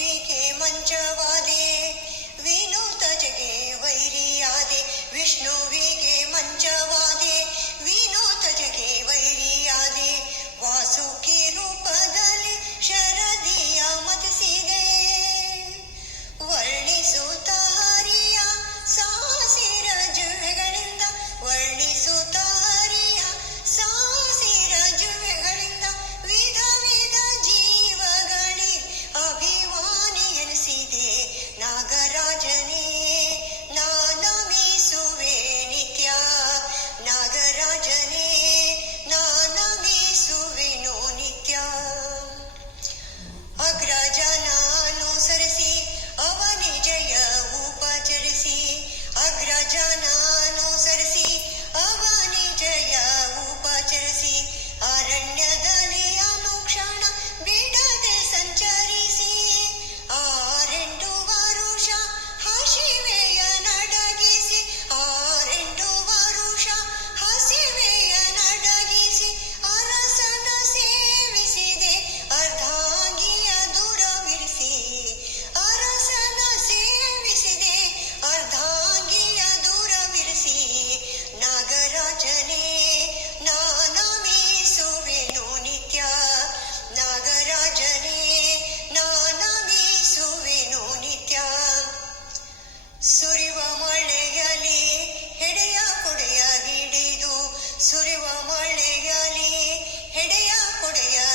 वेखे मंचवाले विनोद जगे Gloria.